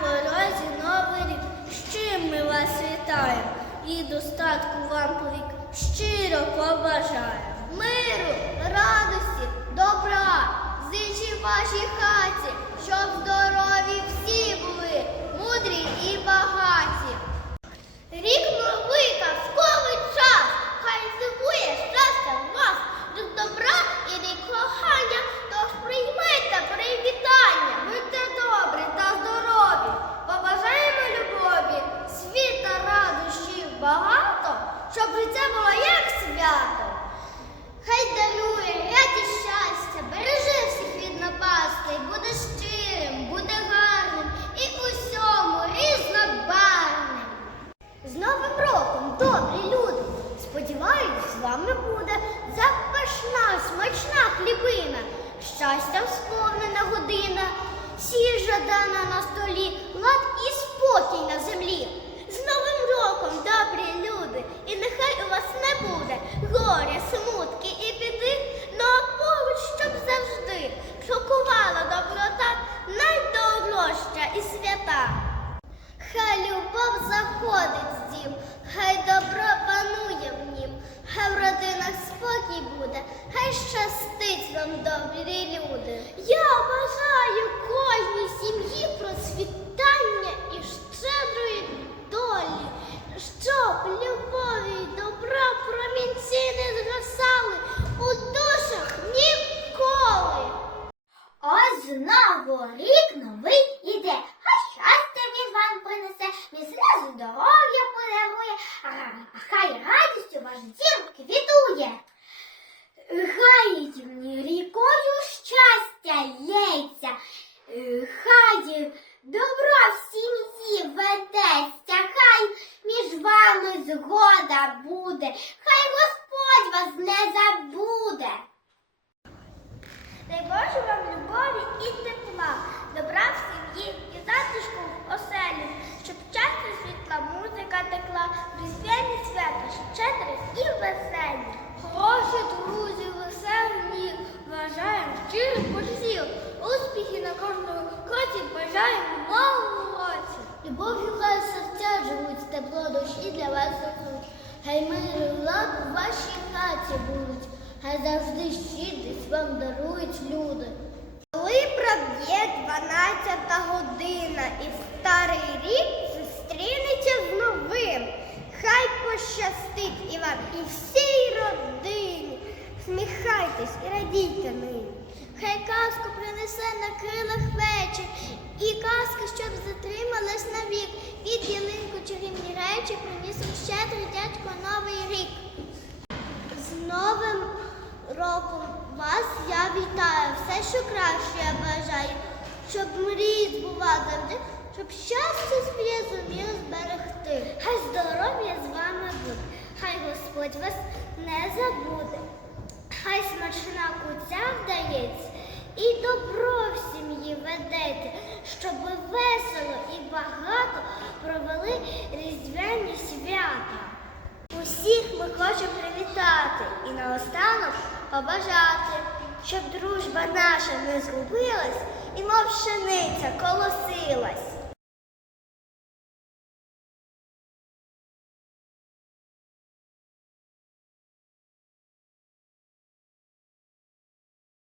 порозі новий рік. З чим ми вас вітаємо і достатку вам повік щиро побажаємо. Щастям сповнена година, сіль жадана на столі, лад і спокій на землі. З Новим роком, добрі люди, і нехай у вас не буде горя, смутки і біди, но поруч, щоб завжди шокувала доброта, найдорожча і свята. Хай любов заходить з дім, хай добро панує в нім, хай в родинах спокій буде, хай щастить вам добрі люди. Я бажаю кожній сім'ї процвітання і щедрої долі, щоб любові й добра промінці не згасали у душах ніколи. Ось знову рік новий іде, а щастя він вам принесе, міцне здоров'я подарує, а хай радістю ваш дім квітує. Хай рікою щастя лється, хай добро в сім'ї ведеться, хай між вами згода буде, хай Господь вас не забуде. Дай Боже вам любові і тепла, кроці бажаємо в новому році. Любов'ю хай серця живуть, тепло душі для вас несуть. Хай мир і влад у вашій хаті будуть, хай завжди щедрість вам дарують люди. Коли проб'є 12 година і старий рік зустрінеться з новим. Хай пощастить і вам, і всій родині. Сміхайтесь і радійте ним. Хай казку принесе на крилах вечір, і казка, щоб затрималась навік. Від ялинку чарівні речі приніс вам щедрий дядько новий рік. З Новим роком вас я вітаю. Все, що краще я бажаю, щоб мрії збували щоб щастя своє зумів зберегти. Хай здоров'я з вами буде, хай Господь вас не забуде. Смачна куця вдається і добро в сім'ї ведете, щоб весело і багато провели різдвяні свята. Усіх ми хочемо привітати і наостанок побажати, щоб дружба наша не згубилась і мов пшениця колосила.